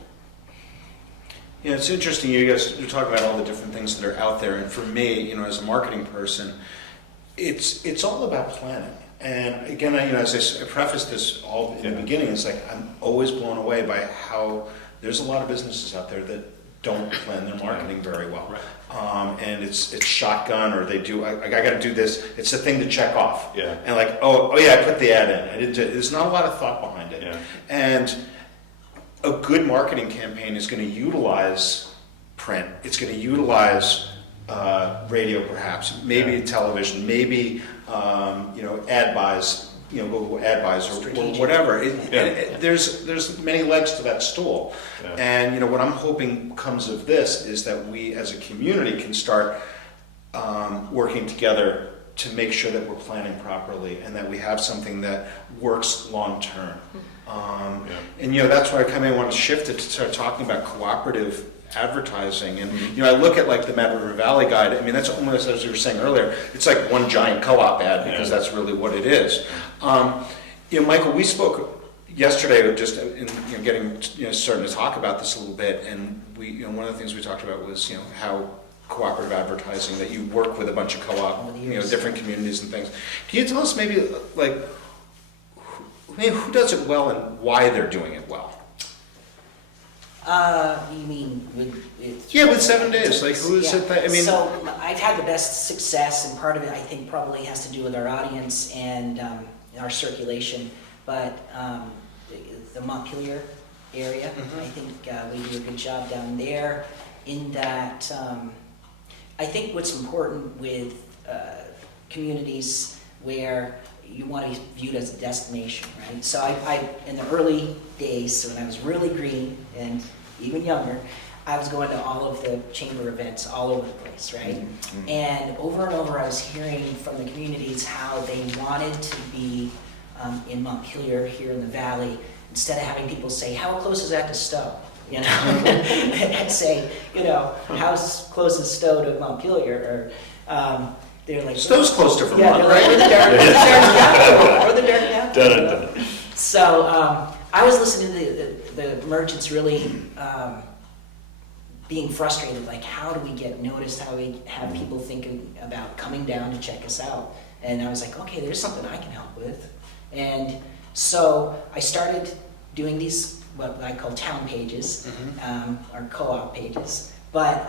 Yeah, it's interesting, you guys, you're talking about all the different things that are out there, and for me, as a marketing person, it's all about planning. And again, as I prefaced this all in the beginning, it's like, I'm always blown away by how there's a lot of businesses out there that don't plan their marketing very well. Right. And it's shotgun, or they do, I got to do this, it's a thing to check off. Yeah. And like, oh yeah, I put the ad in, I didn't do, there's not a lot of thought behind it. Yeah. And a good marketing campaign is going to utilize print. It's going to utilize radio, perhaps, maybe television, maybe ad buys, Google ad buys, or whatever. There's many legs to that stool. Yeah. And what I'm hoping comes of this is that we, as a community, can start working together to make sure that we're planning properly and that we have something that works long term. And that's why I kind of want to shift it to start talking about cooperative advertising. And I look at like the Mad River Valley Guide. I mean, that's almost, as you were saying earlier, it's like one giant co-op ad, because that's really what it is. Michael, we spoke yesterday just in getting starting to talk about this a little bit, and we one of the things we talked about was how cooperative advertising, that you work with a bunch of co-op, different communities and things. Can you tell us maybe like who does it well and why they're doing it well? You mean with? With 7 days, like who is it that, So I've had the best success, and part of it I think probably has to do with our audience and our circulation, but the Montpelier area, I think we do a good job down there in that I think what's important with communities where you want to be viewed as a destination, right? So I in the early days, when I was really green and even younger, I was going to all of the chamber events all over the place, right? Mm-hmm. And over I was hearing from the communities how they wanted to be in Montpelier here in the valley, instead of having people say, how close is that to Stowe? And say, how close is Stowe to Montpelier? Or they're like, Stowe's close to yeah, Vermont, they're like, right? we're the dark capital. Dun, dun, dun. So I was listening to the merchants really being frustrated, like how do we get noticed, how do we have people thinking about coming down to check us out? And I was like, okay, there's something I can help with. And so I started doing these, what I call town pages, or co-op pages. But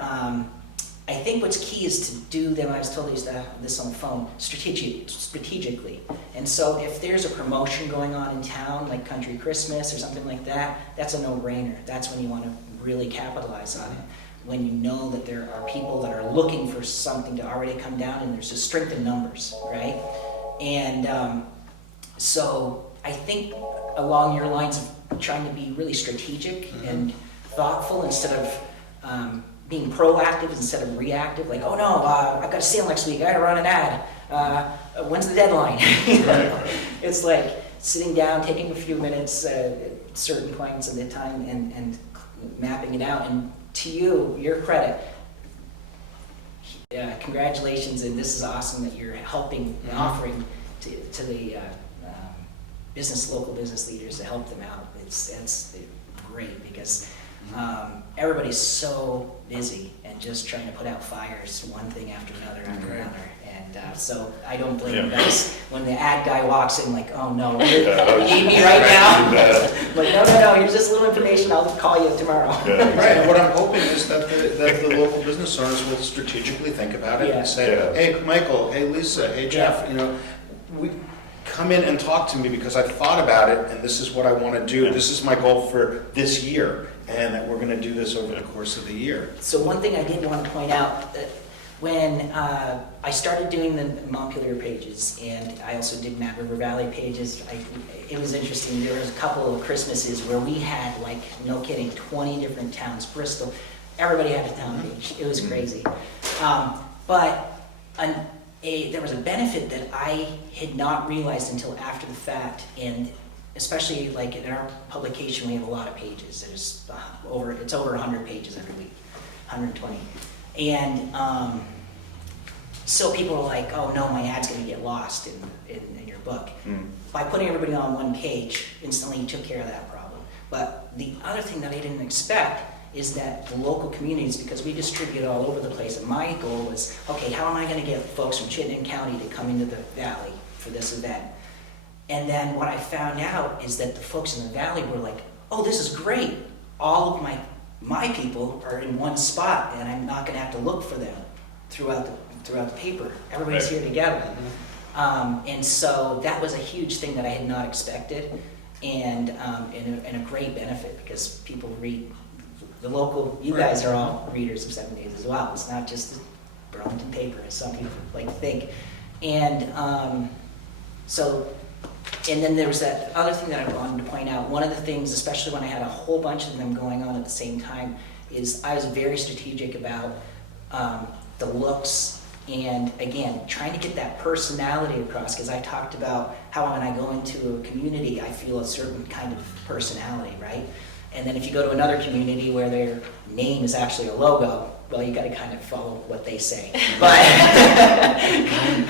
I think what's key is to do them, I was told this on the phone, strategically. And so if there's a promotion going on in town, like Country Christmas or something like that, that's a no-brainer. That's when you want to really capitalize on it. When you know that there are people that are looking for something to already come down, and there's a strength in numbers, right? And so I think along your lines of trying to be really strategic and thoughtful instead of being proactive instead of reactive, like, oh no, I've got a sale next week, I gotta run an ad, when's the deadline? It's like sitting down, taking a few minutes at certain points in the time and mapping it out. And to you, your credit, congratulations, and this is awesome that you're helping and offering to the local business leaders to help them out. It's great because everybody's so busy and just trying to put out fires, one thing after another after another. And so I don't blame you guys when the ad guy walks in like, oh no, you need me right now? Like, no, here's just a little information, I'll call you tomorrow. Right, and what I'm hoping is that the local business owners will strategically think about it and say, hey, Michael, hey, Lisa, hey, Jeff, we come in and talk to me because I've thought about it and this is what I want to do. This is my goal for this year, and that we're going to do this over the course of the year. So one thing I did want to point out, that when I started doing the Montpelier pages, and I also did Mad River Valley pages, it was interesting. There was a couple of Christmases where we had, like, no kidding, 20 different towns. Bristol, everybody had a town page. It was crazy. But there was a benefit that I had not realized until after the fact, and especially like in our publication, we have a lot of pages. It's over 100 pages every week, 120. And so people are like, oh no, my ad's going to get lost in your book. By putting everybody on one page, instantly you took care of that problem. But the other thing that I didn't expect is that the local communities, because we distribute all over the place, and my goal was, okay, how am I going to get folks from Chittenden County to come into the valley for this event? And then what I found out is that the folks in the valley were like, oh, this is great. All of my people are in one spot, and I'm not going to have to look for them throughout the paper. Everybody's here together. And so that was a huge thing that I had not expected, and a great benefit because people read. The local, you guys are all readers of 7 Days as well. It's not just the Burlington paper, as some people like to think. And and then there was that other thing that I wanted to point out. One of the things, especially when I had a whole bunch of them going on at the same time, is I was very strategic about the looks and, again, trying to get that personality across, because I talked about how when I go into a community, I feel a certain kind of personality, right? And then if you go to another community where their name is actually a logo, well, you got to kind of follow what they say. But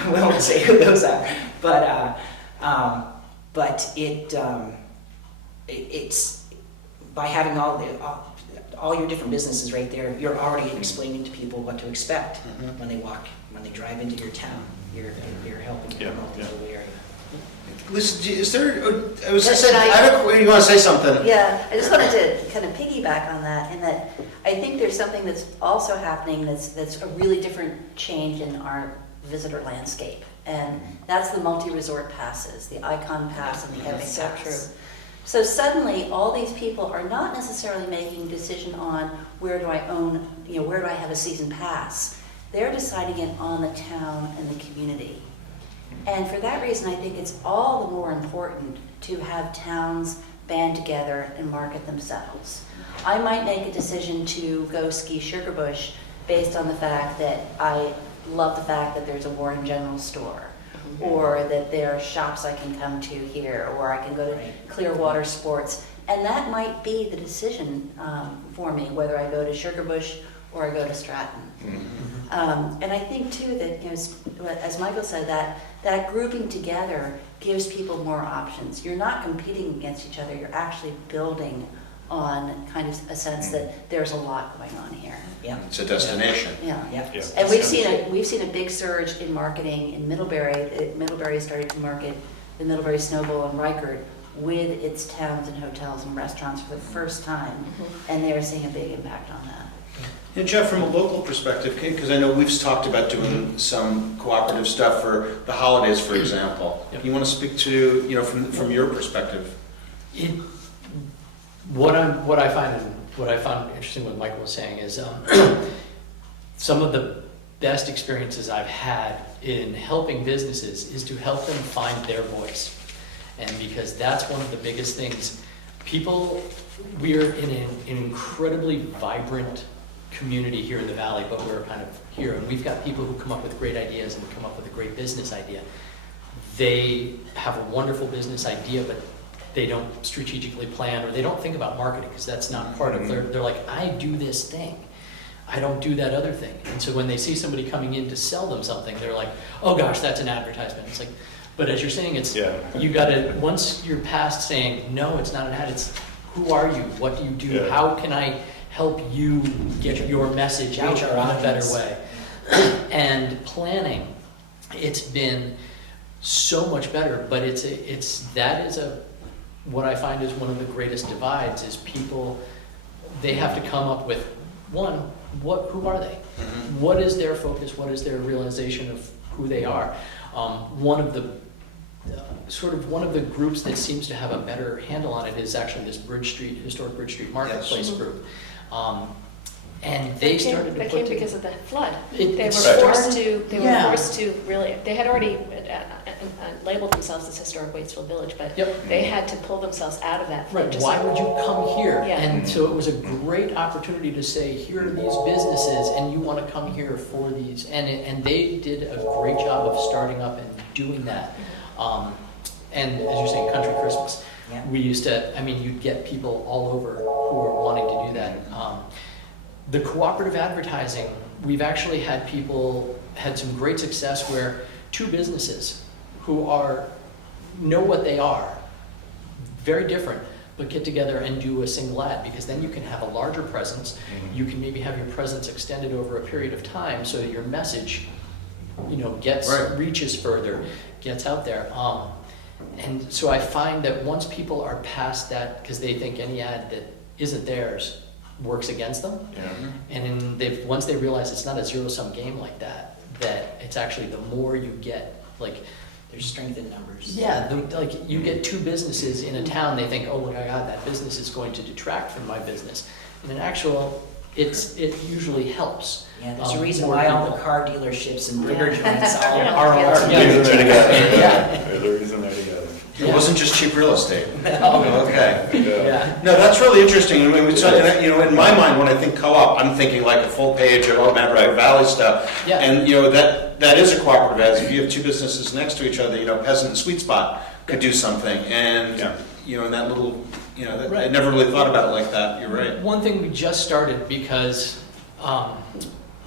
we won't say who those are. But it's by having all your different businesses right there, you're already explaining to people what to expect when they drive into your town. You're helping to promote the whole area. Lisa, is there, you want to say something? Yeah, I just wanted to kind of piggyback on that, in that I think there's something that's also happening that's a really different change in our visitor landscape. And that's the multi-resort passes, the Icon Pass and the Epic Pass. So suddenly, all these people are not necessarily making a decision on where do I have a season pass. They're deciding it on the town and the community. And for that reason, I think it's all the more important to have towns band together and market themselves. I might make a decision to go ski Sugarbush based on the fact that I love the fact that there's a Warren General store, or that there are shops I can come to here, or I can go to Clearwater Sports. And that might be the decision for me, whether I go to Sugarbush or I go to Stratton. And I think too that, as Michael said, that grouping together gives people more options. You're not competing against each other, you're actually building on kind of a sense that there's a lot going on here. Yeah. It's a destination. Yeah. Yeah. And we've seen a big surge in marketing in Middlebury. Middlebury started to market the Middlebury Snowball and Rikert with its towns and hotels and restaurants for the first time, and they are seeing a big impact on that. And Jeff, from a local perspective, because I know we've talked about doing some cooperative stuff for the holidays, for example. You want to speak to, from your perspective? What I found interesting what Michael was saying is some of the best experiences I've had in helping businesses is to help them find their voice. And because that's one of the biggest things. We're in an incredibly vibrant community here in the Valley, but we're kind of here, and we've got people who come up with great ideas and come up with a great business idea. They have a wonderful business idea, but they don't strategically plan, or they don't think about marketing, because that's not part of they're like, I do this thing. I don't do that other thing. And so when they see somebody coming in to sell them something, they're like, oh gosh, that's an advertisement. It's like, but as you're saying, it's, you gotta, once you're past saying, no, it's not an ad, it's who are you? What do you do? Yeah. How can I help you get your message out Reach in our a better audience. way? And planning, it's been so much better, but what I find is one of the greatest divides is people, they have to come up with, one, who are they? What is their focus? What is their realization of who they are? One of the groups that seems to have a better handle on it is actually this historic Bridge Street Marketplace group. And they started to That put came together. because of the flood. It They were started- forced to really, they had already labeled themselves as Historic Waitsfield Village, but Yep. they had to pull themselves out of that flood. Right, just why like- would you come here? Yeah. And so it was a great opportunity to say, here are these businesses, and you want to come here for these. And they did a great job of starting up and doing that. And as you're saying, Country Christmas. Yeah. We used to, you'd get people all over who were wanting to do that. The cooperative advertising, we've actually had some great success where two businesses who know what they are, very different, but get together and do a single ad, because then you can have a larger presence. You can maybe have your presence extended over a period of time so that your message, reaches further, gets out there. And so I find that once people are past that, because they think any ad that isn't theirs works against them, and then once they realize it's not a zero-sum game like that, that it's actually the more you get, like, There's strength in numbers. yeah, you get two businesses in a town, they think, oh my God, that business is going to detract from my business. And in actual, it usually helps. Yeah, there's a reason more why all the people. car dealerships and bigger Yeah. joints all Yeah. are. Yeah. Reason they're together. Yeah. There's a reason they're together. It wasn't just cheap real estate. No. Okay. Yeah. No, that's really interesting. In my mind, when I think co-op, I'm thinking like a full page of Mad River Valley stuff. Yeah. And, that is a cooperative as if you have two businesses next to each other, Peasant and Sweet Spot could do something. And, in that little, I Right. never really thought about it like that. You're right. One thing we just started because,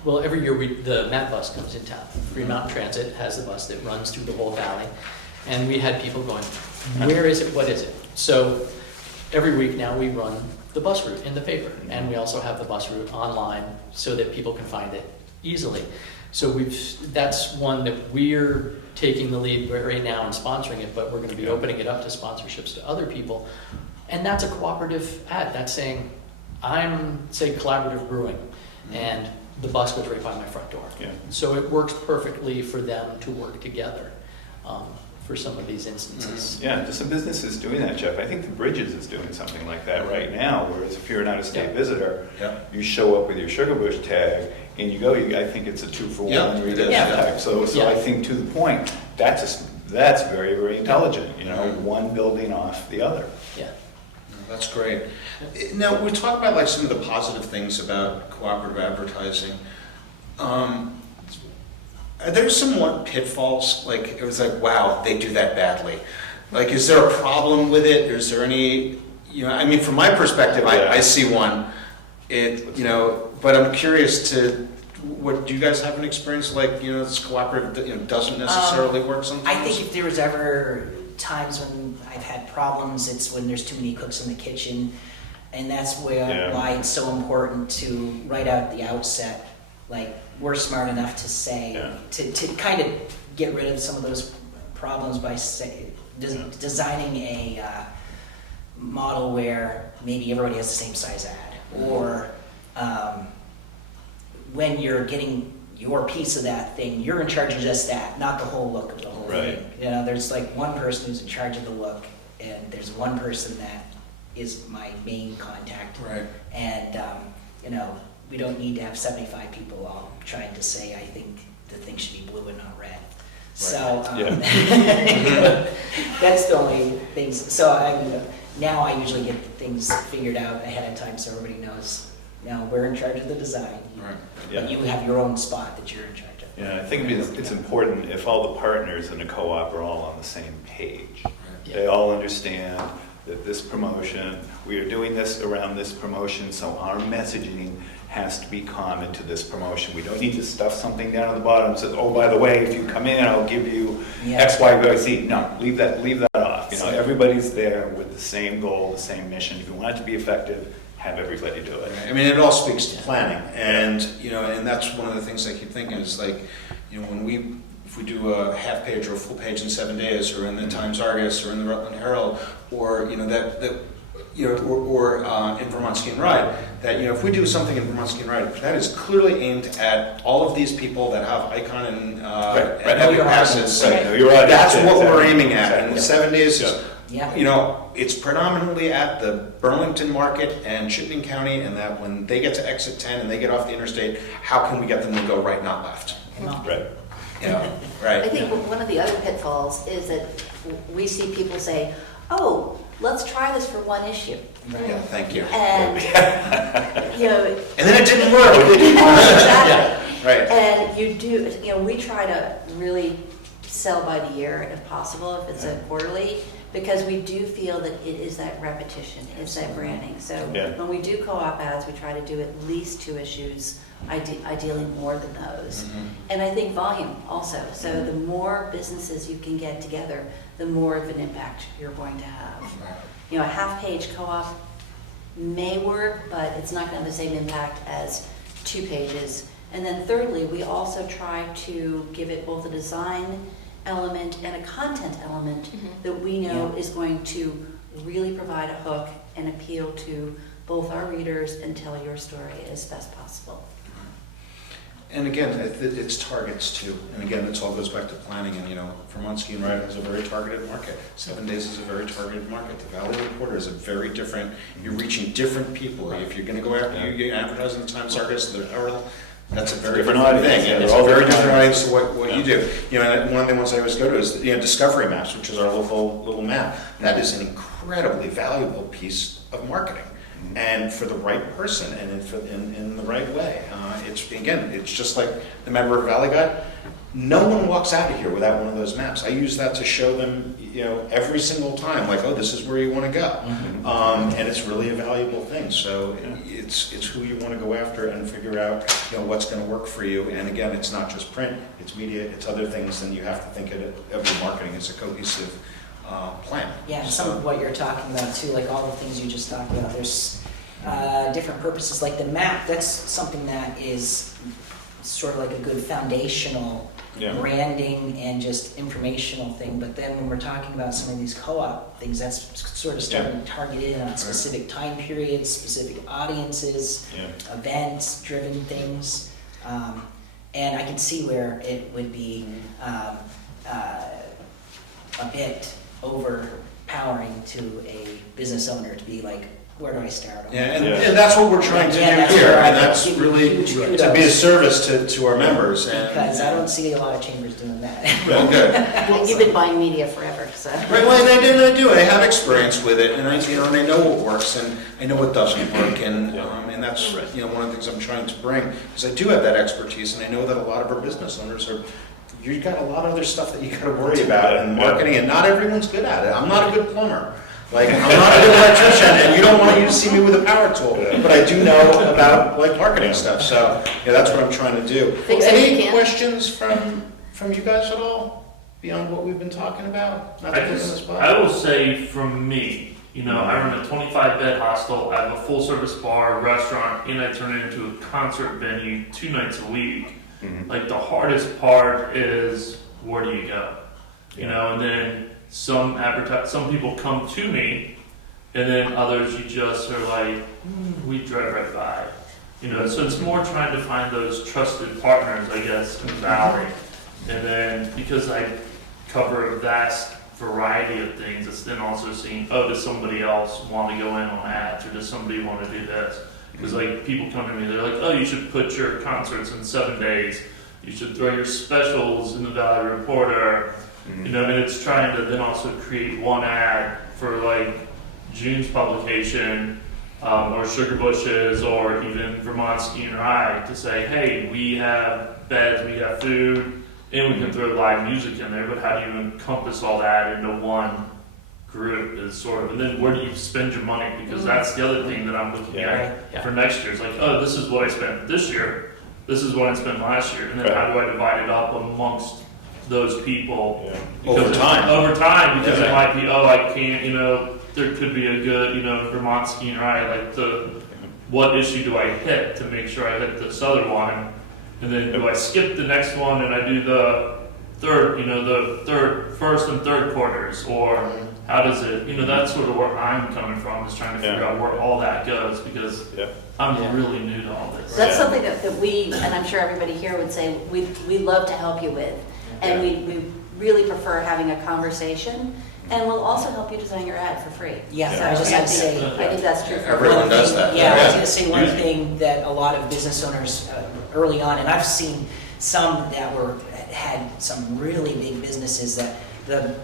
every year the MAT bus comes in town. Fremont Transit has the bus that runs through the whole valley. And we had people going, where is it, what is it? So every week now we run the bus route in the paper. And we also have the bus route online so that people can find it easily. So that's one that we're taking the lead right now in sponsoring it, but we're going to be opening it up to sponsorships to other people. And that's a cooperative ad. That's saying, I'm, say, Collaborative Brewing, and the bus goes right by my front door. Yeah. So it works perfectly for them to work together for some of these instances. Yeah, just some businesses doing that, Jeff. I think the Bridges is doing something like that right now, whereas if you're an out-of-state visitor, you show up with your Sugar Bush tag, and you go, I think it's a 2-for-1 Yeah, read it is, that yeah. type. So Yeah. I think to the point, that's very, very intelligent, one building off the other. Yeah. That's great. Now, we talk about some of the positive things about cooperative advertising. Are there somewhat pitfalls? It was wow, they do that badly. Is there a problem with it? Is there any, from my perspective, I see one. But I'm curious do you guys have an experience this cooperative, doesn't necessarily work sometimes? I think if there was ever times when I've had problems, it's when there's too many cooks in the kitchen. And that's why it's so important to right out at the outset, we're smart enough to say, to kind of get rid of some of those problems by designing a model where maybe everybody has the same size ad, or when you're getting your piece of that thing, you're in charge of just that, not the whole look of the whole Right. thing. There's one person who's in charge of the look, and there's one person that is my main contact. Right. And we don't need to have 75 people all trying to say, I think the thing should be blue and not red. So, that's the only things, so now I usually get things figured out ahead of time so everybody knows, now we're in charge of the design. Right. But you have your own spot that you're in charge of. Yeah, I think it's important if all the partners in a co-op are all on the same page. Yeah. They all understand that this promotion, we are doing this around this promotion, so our messaging has to be common to this promotion. We don't need to stuff something down at the bottom that says, oh, by the way, if you come in, I'll give you X, Y, Z. No, leave that off. You know, everybody's there with the same goal, the same mission. If you want it to be effective, have everybody do it. I mean, it all speaks to planning, and and that's one of the things I keep thinking is like, if we do a half page or a full page in 7 days, or in the Times Argus, or in the Rutland Herald, or or in Vermont Ski and Ride, that if we do something in Vermont Ski and Ride, that is clearly aimed at all of these people that have Icon and Epic passes. That's what we're aiming at, and 7 days is. It's predominantly at the Burlington market and Chittenden County, and that when they get to exit 10 and they get off the interstate, how can we get them to go right, not left? Right. Right. I think one of the other pitfalls is that we see people say, oh, let's try this for one issue. Yeah, thank you. And, And then it didn't work. exactly. Right. And you do, we try to really sell by the year if possible, if it's a quarterly, because we do feel that it is that repetition, it's that branding. So when we do co-op ads, we try to do at least 2 issues, ideally more than those. And I think volume also. So the more businesses you can get together, the more of an impact you're going to have. A half-page co-op may work, but it's not going to have the same impact as 2 pages. And then thirdly, we also try to give it both a design element and a content element that we know is going to really provide a hook and appeal to both our readers and tell your story as best possible. And again, it's targets too. And again, this all goes back to planning. And Vermont Ski and Ride has a very targeted market. 7 Days is a very targeted market. The Valley Reporter is a very different. You're reaching different people. If you're going to go after, you advertise in the Times Argus, the Herald. That's a very different thing. It's a very different audience to what you do. And one of the ones I always go to is Discovery Maps, which is our local little map. That is an incredibly valuable piece of marketing. And for the right person and in the right way. It's just like the Mad River Valley Guide. No one walks out of here without one of those maps. I use that to show them, every single time, like, oh, this is where you want to go. And it's really a valuable thing. So it's who you want to go after and figure out, what's going to work for you. And again, it's not just print, it's media, it's other things, and you have to think of your marketing as a cohesive plan. Yeah, and some of what you're talking about too, like all the things you just talked about, there's different purposes, like the map, that's something that is sort of like a good foundational branding and just informational thing, but then when we're talking about some of these co-op things, that's sort of starting to target in on specific time periods, specific audiences, events, driven things, and I can see where it would be a bit overpowering to a business owner to be like, where do I start? And that's what we're trying to do here, and that's really to be a service to our members. Because I don't see a lot of chambers doing that. Well, good. You've been buying media forever, so. Right, well, and I do. I have experience with it, and I know what works, and I know what doesn't work, and that's one of the things I'm trying to bring, because I do have that expertise, and I know that a lot of our business owners are. You've got a lot of other stuff that you got to worry about in marketing, and not everyone's good at it. I'm not a good plumber. Like, I'm not a good electrician, and you don't want you to see me with a power tool, but I do know about marketing stuff. So that's what I'm trying to do. Any questions from you guys at all beyond what we've been talking about? Not to put you on the spot. I will say from me, I run a 25-bed hostel. I have a full-service bar, restaurant, and I turn it into a concert venue 2 nights a week. Like, the hardest part is, where do you go? And then some people come to me, and then others you just are like, we drive right by. So it's more trying to find those trusted partners, I guess, in the Valley. And then, because I cover a vast variety of things, it's then also seeing, does somebody else want to go in on ads, or does somebody want to do this? Because like people come to me, they're like, oh, you should put your concerts in 7 days. You should throw your specials in the Valley Reporter. You know, and it's trying to then also create one ad for like June's publication, or Sugar Bush's, or even Vermont Ski and Ride to say, hey, we have beds, we have food, and we can throw live music in there, but how do you encompass all that into one group is sort of, and then where do you spend your money? Because that's the other thing that I'm looking at for next year. It's like, oh, this is what I spent this year, this is what I spent last year, and then how do I divide it up amongst those people? Over time. Over time, because it might be, oh, I can't, you know, there could be a good, you know, Vermont Ski and Ride, like what issue do I hit to make sure I hit this other one? And then do I skip the next one and I do the third, you know, first and third quarters, or how does it, you know, that's sort of where I'm coming from, is trying to figure out where all that goes, because I'm really new to all this. That's something that we, and I'm sure everybody here would say, we'd love to help you with. And we really prefer having a conversation, and we'll also help you design your ad for free. Yeah, So I was just going to say. I think that's true for Everyone does that. Yeah, I was going to say one thing that a lot of business owners early on, and I've seen some that had some really big businesses that the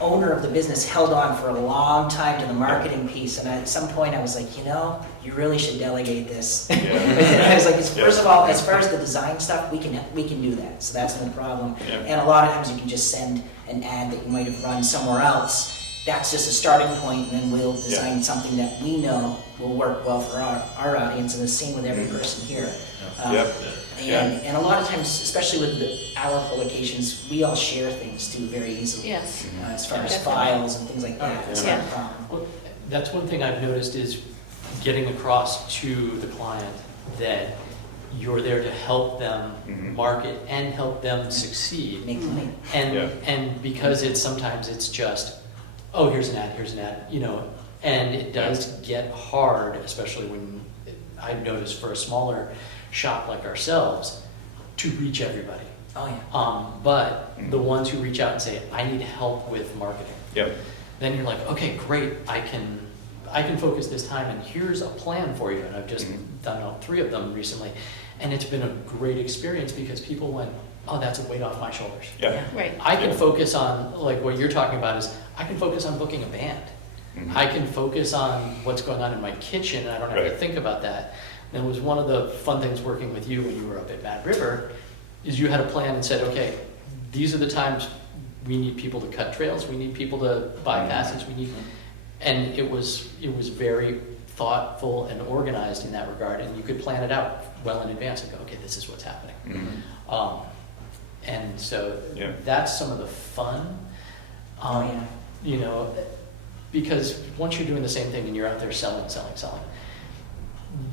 owner of the business held on for a long time to the marketing piece, and at some point I was like, you know, you really should delegate this. I was like, first of all, as far as the design stuff, we can do that, so that's no problem. And a lot of times you can just send an ad that you might have run somewhere else. That's just a starting point, and then we'll design something that we know will work well for our audience, and the same with every person here. And a lot of times, especially with our publications, we all share things too very easily. Yes. As far as files and things like that. It's not a problem. Well, that's one thing I've noticed is getting across to the client that you're there to help them market and help them succeed. Make money. And because sometimes it's just, oh, here's an ad, you know, and it does get hard, especially when I've noticed for a smaller shop like ourselves, to reach everybody. Oh yeah. But the ones who reach out and say, I need help with marketing. Then you're like, okay, great, I can focus this time, and here's a plan for you. And I've just done all 3 of them recently, and it's been a great experience because people went, oh, that's a weight off my shoulders. Right. I can focus on, like what you're talking about is, I can focus on booking a band. I can focus on what's going on in my kitchen, and I don't have to think about that. And it was one of the fun things working with you when you were up at Mad River, is you had a plan and said, okay, these are the times we need people to cut trails, we need people to buy passes, and it was very thoughtful and organized in that regard, and you could plan it out well in advance and go, okay, this is what's happening. And so that's some of the fun, you know, because once you're doing the same thing and you're out there selling,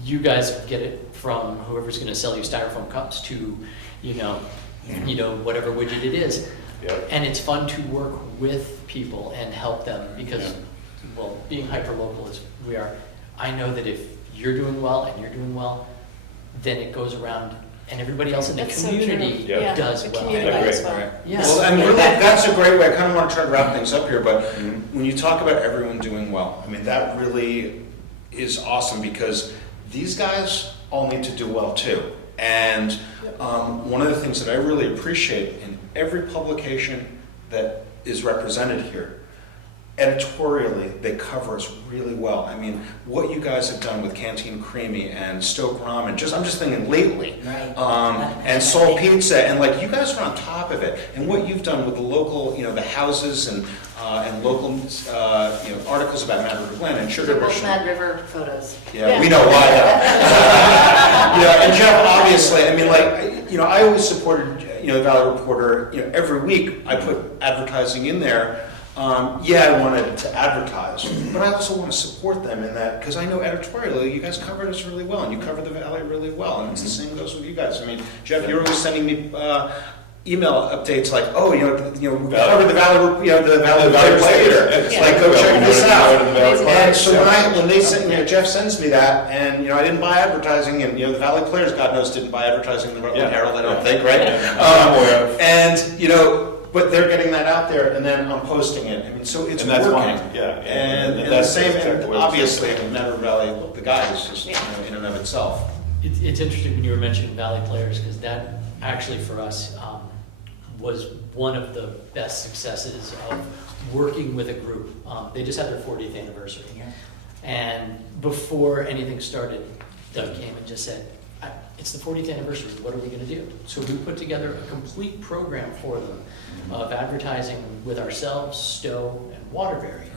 you guys get it from whoever's going to sell you styrofoam cups to, you know, whatever widget it is. And it's fun to work with people and help them because, well, being hyper-local as we are, I know that if you're doing well and you're doing well, then it goes around and everybody else in the That's so community true. Yeah, does the well. community does well. Yes. Well, and really, that's a great way. I kind of want to try to wrap things up here, but when you talk about everyone doing well, I mean, that really is awesome because these guys all need to do well too. And one of the things that I really appreciate in every publication that is represented here, editorially, they cover us really well. I mean, what you guys have done with Canteen Creamy and Stoke Ramen, I'm just thinking lately, and Soul Pizza, and like you guys are on top of it. And what you've done with the local, you know, the houses and local, you know, articles about Mad River Glen and Sugar Bush. Mad River photos. Yeah, we know why. You know, and Jeff, obviously, I mean, like, you know, I always supported, you know, the Valley Reporter. You know, every week I put advertising in there. I wanted to advertise, but I also want to support them in that because I know editorially you guys covered us really well, and you cover the Valley really well, and it's the same goes with you guys. I mean, Jeff, you're always sending me email updates like, oh, we covered the Valley, the Valley Players Theater. Like, go check this out. And so when they send, Jeff sends me that, and I didn't buy advertising, and the Valley Players, God knows, didn't buy advertising in the Rutland Herald, I don't think, right? And but they're getting that out there, and then I'm posting it. I mean, so it's And that's working. fine, yeah. And the that's same, exactly and what I'm obviously, saying. Never Valley, the guy is just, in and of itself. It's interesting when you were mentioning Valley Players, because that actually for us was one of the best successes of working with a group. They just had their 40th anniversary. And before anything started, Doug came and just said, it's the 40th anniversary, what are we going to do? So we put together a complete program for them of advertising with ourselves, Stowe, and Waterbury,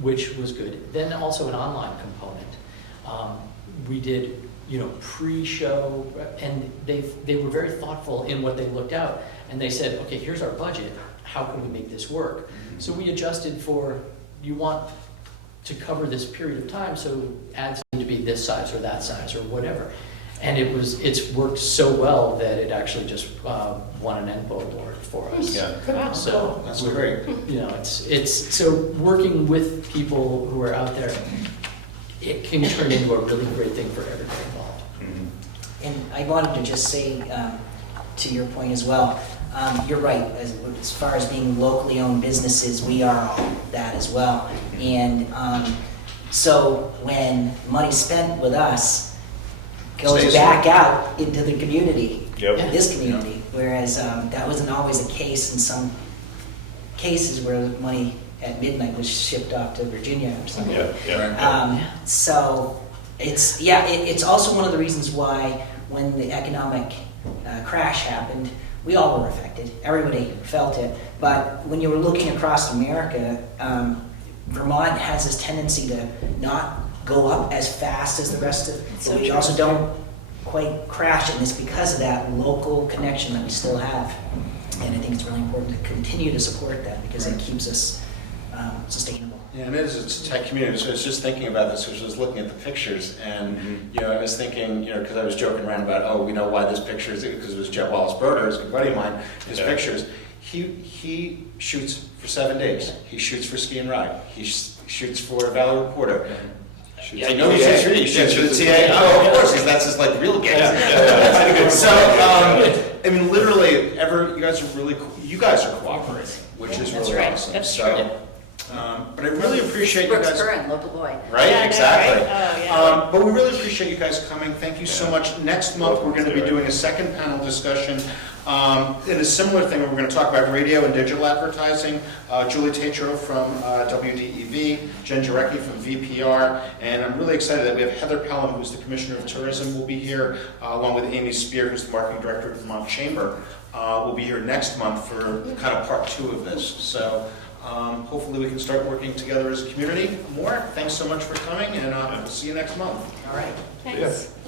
which was good. Then also an online component. We did, pre-show, and they were very thoughtful in what they looked out, and they said, okay, here's our budget, how can we make this work? So we adjusted for, you want to cover this period of time, so ads need to be this size or that size or whatever. And it's worked so well that it actually just won an NPO award for us. Yeah. Wow. So That's great. it's so working with people who are out there, it can turn into a really great thing for everybody involved. Mhm. And I wanted to just say, to your point as well, you're right, as far as being locally owned businesses, we are all that as well. And so when money spent with us goes Stays back out into the community, Yep. this community, whereas that wasn't always the case in some cases where the money at midnight was shipped off to Virginia or something. Yeah. So it's also one of the reasons why when the economic crash happened, we all were affected. Everybody felt it. But when you were looking across America, Vermont has this tendency to not go up as fast as the rest of, but we also don't quite crash, and it's because of that local connection that we still have. And I think it's really important to continue to support that because it keeps us sustainable. Yeah, and it's a tight community. So I was just thinking about this, as I was looking at the pictures, and I was thinking, because I was joking around about, we know why this picture is, because it was Jeff Wallace-Berger, who's a good buddy of mine. His pictures, he shoots for 7 days. He shoots for Ski and Ride. He shoots for Valley Reporter. Yeah, I know he shoots for the TA. Oh, of course, because that's his real game. So, I mean, literally, you guys are really cool. You guys are cooperating, which is That's really right. awesome. That's So, true. but I really appreciate you Brooks guys. Curran, local boy. Right, Yeah, I know, exactly. right? Oh, yeah. But we really appreciate you guys coming. Thank you so Yeah. much. Next month, we're going to be doing a second panel discussion in a similar thing. We're going to talk about radio and digital advertising. Julie Tatro from WDEV, Jen Jarecki from VPR, and I'm really excited that we have Heather Pelham, who's the Commissioner of Tourism, will be here, along with Amy Spear, who's the Marketing Director of the Vermont Chamber. Will be here next month for kind of part 2 of this. So hopefully we can start working together as a community more. Thanks so much for coming, and we'll see you next month. All right. Thanks. Yeah.